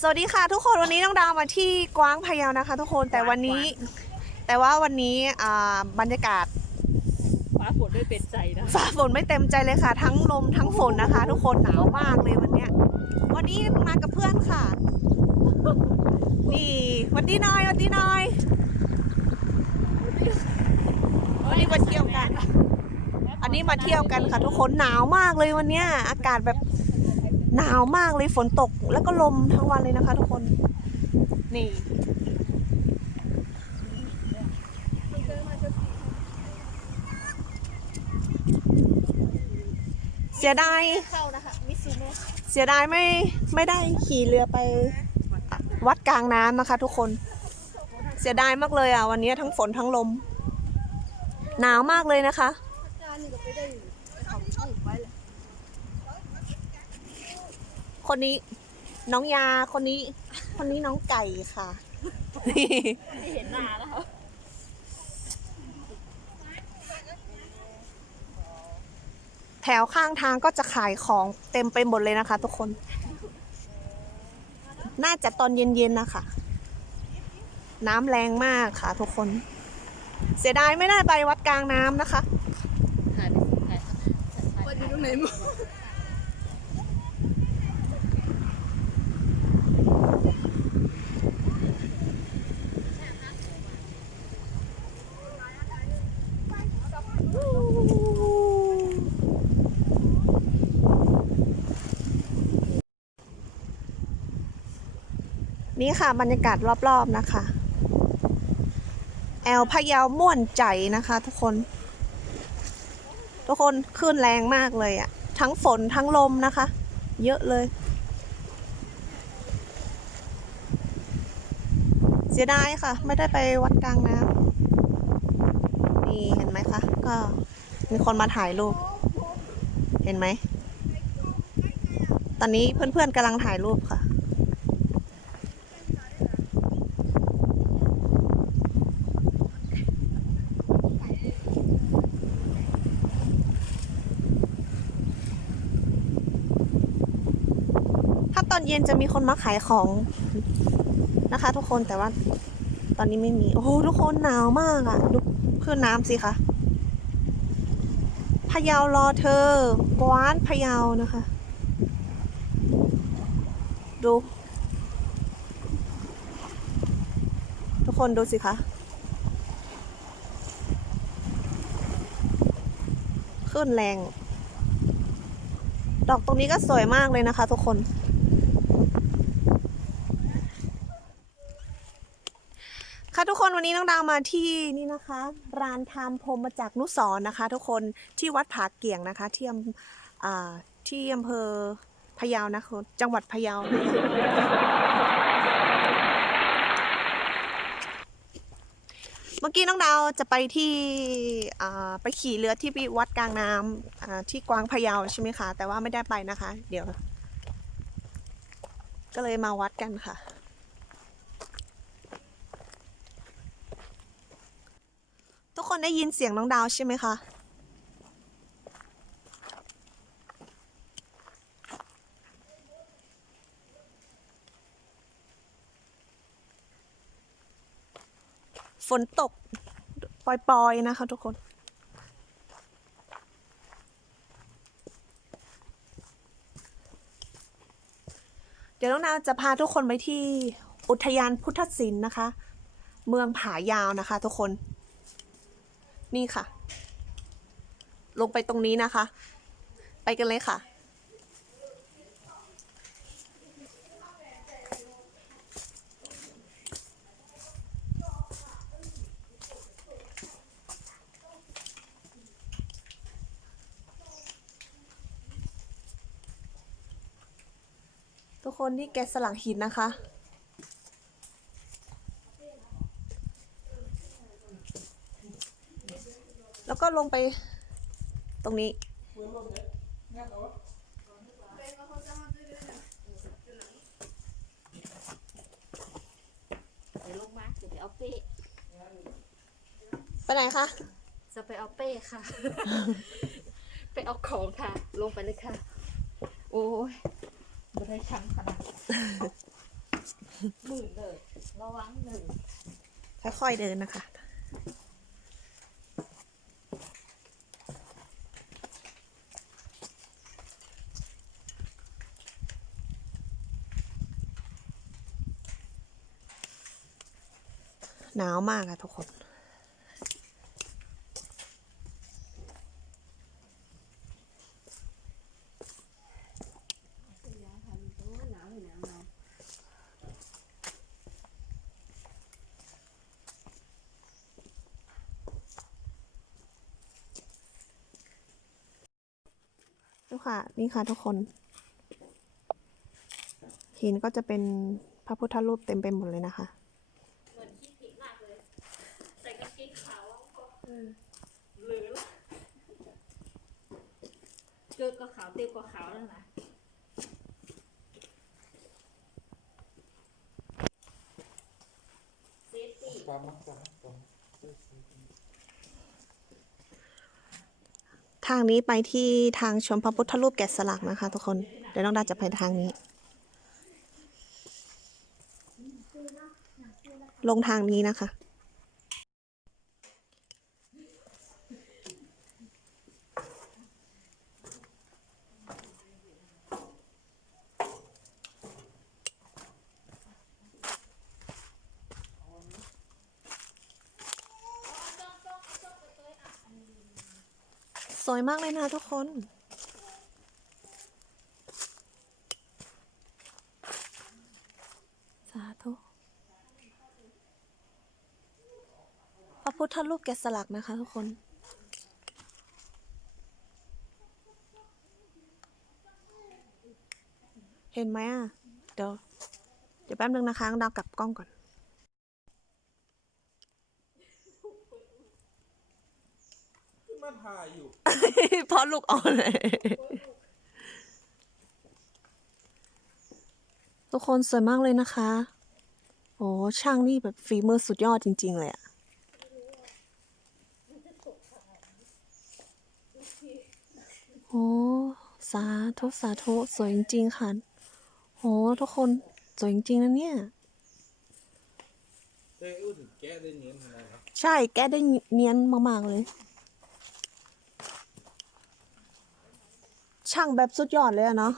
สวัสดีค่ะทุกคนวันนี้น้องดาวมาที่กวางพะเยานะคะ ทุกคนแต่วันนี้ แต่ว่าวันนี้อ่าบรรยากาศฟ้าฝนด้วยเป็นใจนะฝ่าฝนไม่เต็มใจเลยค่ะ ทั้งลมทั้งฝนนะคะ ทุกคนหนาวมากเลยวันเนี้ยวันนี้มากับเพื่อนค่ะ นี่หวันดีน้อยหวันดีน้อยวันนี้มาเที่ยวกัน อันนี้มาเที่ยวกันค่ะ ทุกคนหนาวมากเลยวันเนี้ยอากาศแบบ หนาวมากเลยฝนตกแล้วก็ลมทั้งวันเลยนะคะทุกคน นี่ เสียดายเข้านะคะมิซูโนเสียดายไม่ไม่ได้ขี่เรือไปวัดกลางน้ำนะคะ ทุกคน เสียดายมากเลยอะวันนี้ทั้งฝนทั้งลม หนาวมากเลยนะคะ คนนี้ น้องยาคนนี้ คนนี้น้องไก่ค่ะไม่เห็นหน้าแล้วค่ะแถวข้างทางก็จะขายของเต็มไปหมดเลยนะคะ ทุกคน น่าจะตอนเย็นๆนะคะ น้ำแรงมากค่ะ ทุกคน เสียดายไม่ได้ไปวัดกลางน้ำนะคะถ่ายถ่ายข้างหน้าถ่ายวันนี้ตรงไหนมั้ง นี่ค่ะบรรยากาศรอบๆนะคะ แอลพะเยาม่วนใจนะคะ ทุกคน ทุกคนคลื่นแรงมากเลยอะทั้งฝนทั้งลมนะคะ เยอะเลย เสียดายค่ะ ไม่ได้ไปวัดกลางน้ำนี่เห็นไหมคะ ก็มีคนมาถ่ายรูป เห็นไหม ตอนนี้เพื่อนๆกำลังถ่ายรูปค่ะ ถ้าตอน เย็นจะมีคนมาขายของนะคะ ทุกคนแต่ว่าตอนนี้ไม่มี โอ้โหทุกคนหนาวมากอะ่ะดูขึ้นน้ำสิคะพะเยารอเธอกวานพะเยานะคะ ดู ทุกคนดูสิคะ ขึ้นแรง ดอกตรงนี้ก็สวยมากเลยนะคะ ทุกคน ค่ะทุกคนวันนี้น้องดาวมาที่นี่นะคะ ร้านทามพรมมาจากนุสรนะคะ ทุกคนที่วัดผาเกี่ยงนะคะที่อำที่อำเภอพะเยานะคะจังหวัดพะเยาเมื่อกี้น้องดาวจะไปที่ไปขี่เรือที่วัดกลางน้ำที่กวางพะเยาใช่ไหมคะ แต่ว่าไม่ได้ไปนะคะ เดี๋ยว ก็เลยมาวัดกันค่ะ ทุกค นได้ยินเสียงน้องดาวใช่ไหมคะฝนตกปล่อยๆนะคะทุกคน เดี๋ยวน้องดาวจะพาทุกคนไปที่อุทยานพุทธศิลป์นะคะ เมืองผายาวนะคะทุกคน นี่ค่ะ ลงไปตรงนี้นะคะ ไปกันเลยค่ะ ทุกคนนี่แกะสลักหินนะคะ ล้วก็ลงไป ตรงนี้ เดี๋ยวลงมาเดี๋ยวไปเอาเป้ไปไหนคะ จะไปเอาเป้ค่ะ ไปเอาของค่ะ ลงไปเลยค่ะ โอ้ยไม่ได้ชังขนาดหมื่นเลย ระวังหนึ่งค่อยๆเดินนะคะ หนาวมากอะทุกคน ดูค่ะ นี่ค่ะทุกคน หินก็จะเป็นพระพุทธรูปเต็มไปหมดเลยนะคะ เหมือนคิดผิดมากเลย ใส่กางเกงขาวก็ หรือเจอก็ขาวเตียวก็ขาวนั่นนะเซฟตี้ Vamos, vamos, vamos. ทางนี้ไปที่ทางชมพระพุทธรูปแกะสลักนะคะทุกคน เดี๋ยวน้องดาจะไปทางนี้ ลงทางนี้นะคะ สวยมากเลยนะทุกคน สาธุ พระพุทธรูปแกะสลักนะคะทุกคนเห็นไหมอะ เดี๋ยว เดี๋ยวแป๊บนึงนะคะดาวกลับกล้องก่อน ที่มาถ่ายอยู่ เพราะลูกอ่อนเลย ทุกคนสวยมากเลยนะคะ โอ้ช่างนี่แบบฝีมือสุดยอดจริง ๆ เลยอะโอ้สาธุสาธุสวยจริง ๆ ค่ะโอ้ทุกคนสวยจริง ๆ นะเนี่ยได้อู้ถึงแก้ได้เนียนขนาดนั้นใช่แกได้เนียนมากๆเลย ช่างแบบสุดยอดเลยอะเนาะ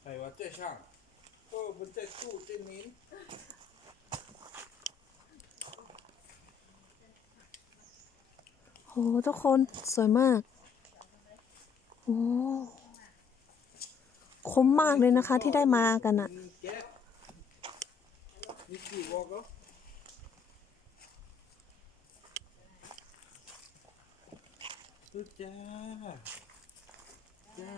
ใครว่าเจ้ช่างก็มันเจ้สู้เจ้เนียนโหทุกคนสวยมากโอ้คุ้มมากเลยนะคะที่ได้มากันอะมีแก้มีกี่วอกแล้ว ดูจ้า จ้า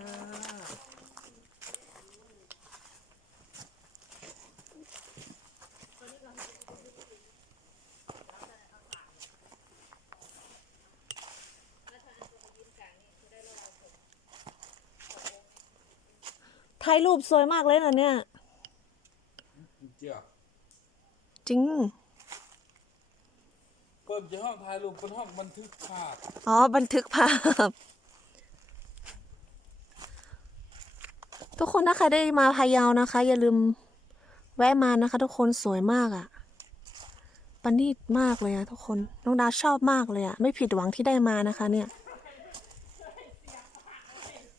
ถ่ายรูปสวยมากเลยนะเนี่ย เจ้า จริงเปิด จะห้องถ่ายรูปเป็นห้องบันทึกภาพอ๋อ บันทึกภาพ ทุกคนถ้าใครได้มาพะเยานะคะ อย่าลืมแวะมานะคะ ทุกคนสวยมากอะ่ะประณีตมากเลยอะทุกคนน้องดาชอบมากเลยอะไม่ผิดหวังที่ได้มานะคะ เนี่ย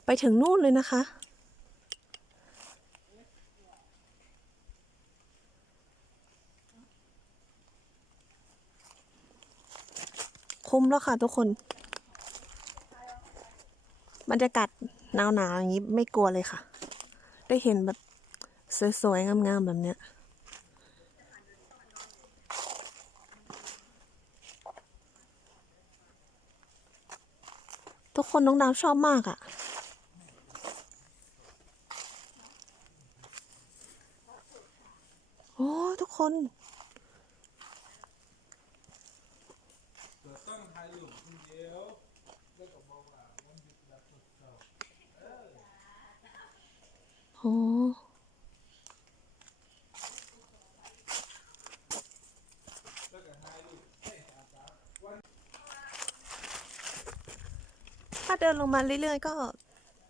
ไปถึงนู่นเลยนะคะ คุ้มแล้วค่ะทุกคน บรรยากาศหนาวๆอย่างนี้ไม่กลัวเลยค่ะ ได้เห็นแบบสวยๆ งามๆ แบบเนี้ยทุกคนน้องดาวชอบมากอะ่ะ โอ้ ทุกคน ถ้าเดินลงมาเรื่อยๆ ก็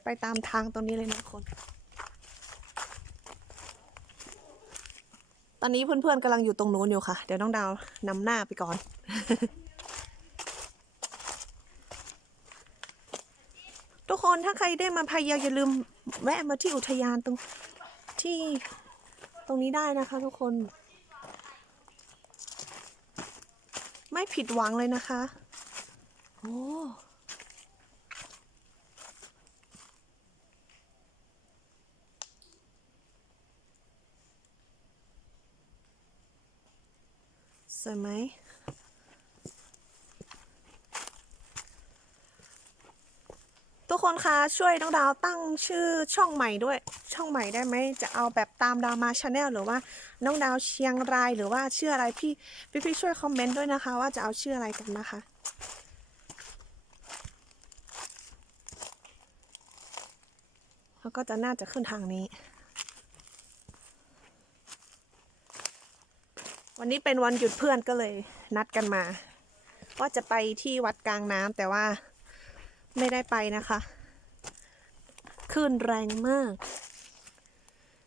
ไปตามทางตรงนี้เลยนะคน ตอนนี้เพื่อนๆกำลังอยู่ตรงนู้นอยู่ค่ะ เดี๋ยวน้องดาวนำหน้าไปก่อนทุกคนถ้าใครได้มาพายาอย่าลืมแวะมาที่อุทยานตรงที่ตรงนี้ได้นะคะทุกคน ไม่ผิดหวังเลยนะคะ โอ้ สวยไหมทุกคนคะช่วยน้องดาวตั้งชื่อช่องใหม่ด้วย ช่องใหม่ได้ไหมจะเอาแบบตามดาวมาชาแนลหรือว่าน้องดาวเชียงรายหรือว่าชื่ออะไรพี่พี่พี่ช่วยคอมเมนต์ด้วยนะคะ ว่าจะเอาชื่ออะไรกันนะคะ แล้วก็จะน่าจะขึ้นทางนี้ วันนี้เป็นวันหยุดเพื่อนก็เลยนัดกันมาว่าจะไปที่วัดกลางน้ำแต่ว่าไม่ได้ไปนะคะคลื่นแรงมาก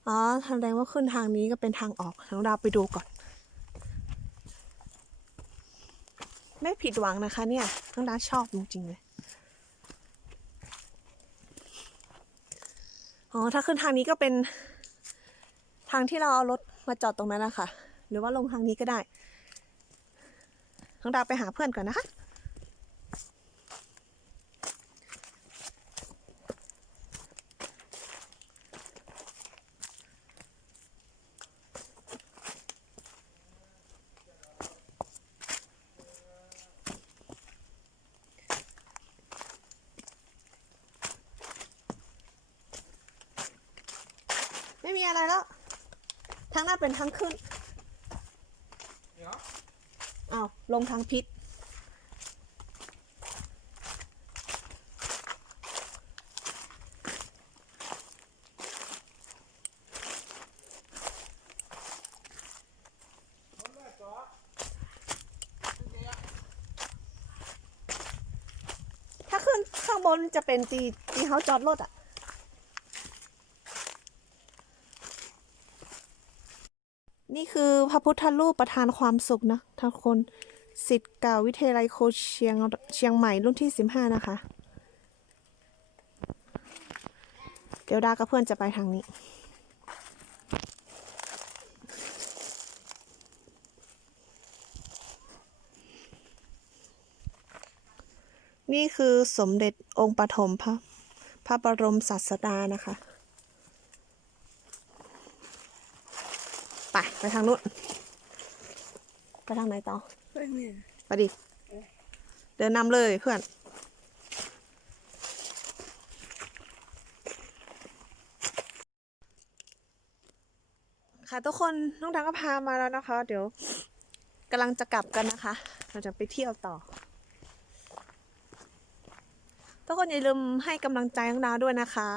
อ๋อแสดงว่าขึ้นทางนี้ก็เป็นทางออกน้องดาวไปดูก่อน ไม่ผิดหวังนะคะเนี่ยน้องดาวชอบจริงๆเลย อ๋อ ถ้าขึ้นทางนี้ก็เป็น ทางที่เราเอารถมาจอดตรงนั้นนะคะ หรือว่าลงทางนี้ก็ได้น้องดาวไปหาเพื่อนก่อนนะคะไม่มีอะไรแล้ว ทางหน้าเป็นทางขึ้น Ja. อ้าวลงทางพิษถ้าขึ้นข้างบนจะเป็นตีตีเขาจอดรถอะ นี่คือพระพุทธรูปประทานความสุขนะทุกคนสิทธิ์เก่าวิทยาลัยโคเชียงเชียงใหม่รุ่นที่15นะคะ เดี๋ยวดากับเพื่อนจะไปทางนี้ นี่คือสมเด็จองค์ปฐมพระพระบรมศาสดานะคะ ไปไปทางนู้น ไปทางไหนต่อไปดิ เดินนำเลยเพื่อน ค่ะทุกคนน้องดังก็พามาแล้วนะคะ เดี๋ยวกำลังจะกลับกันนะคะ เราจะไปเที่ยวต่อทุกคนอย่าลืมให้กำลังใจน้องดาวด้วยนะคะ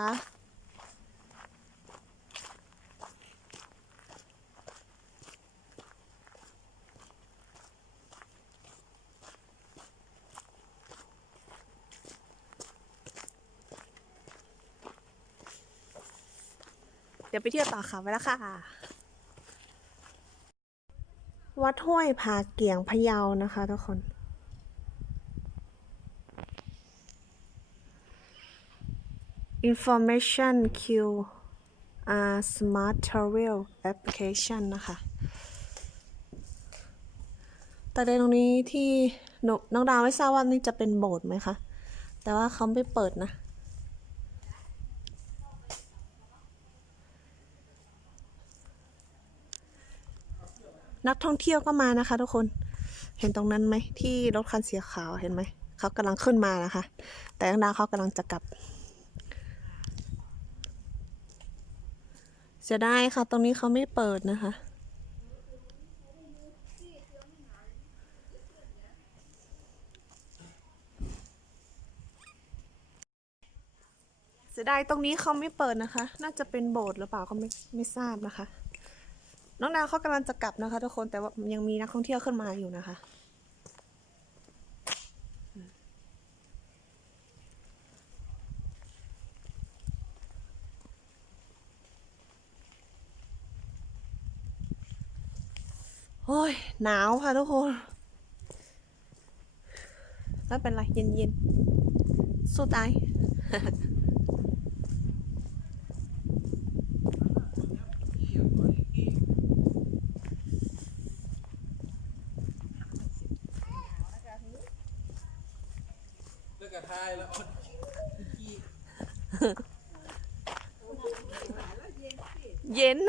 เดี๋ยวไปเที่ยวต่อค่ะไปแล้วค่ะ วัดห้วยผาเกียงพะเยานะคะทุกคน information Q r smart travel application นะคะแต่ในตรงนี้ที่น้องดาวไม่ทราบว่านี่จะเป็นโบสถ์ไหมคะ แต่ว่าเขาไม่เปิดนะ นักท่องเที่ยวก็มานะคะ ทุกคน เห็นตรงนั้นไหมที่รถคันสีขาวเห็นไหมเขากำลังขึ้นมานะคะ แต่ข้างหน้าเขากำลังจะกลับเสียดายค่ะ ตรงนี้เขาไม่เปิดนะคะ เสียดายตรงนี้เขาไม่เปิดนะคะ น่าจะเป็นโบสถ์หรือเปล่าก็ไม่ไม่ทราบนะคะ น้องดาวเขากำลังจะกลับนะคะ ทุกคนแต่ว่ายังมีนักท่องเที่ยวขึ้นมาอยู่นะคะ โอ้ย หนาวค่ะทุกคนไม่เป็นไร เย็นๆ สู้ตาย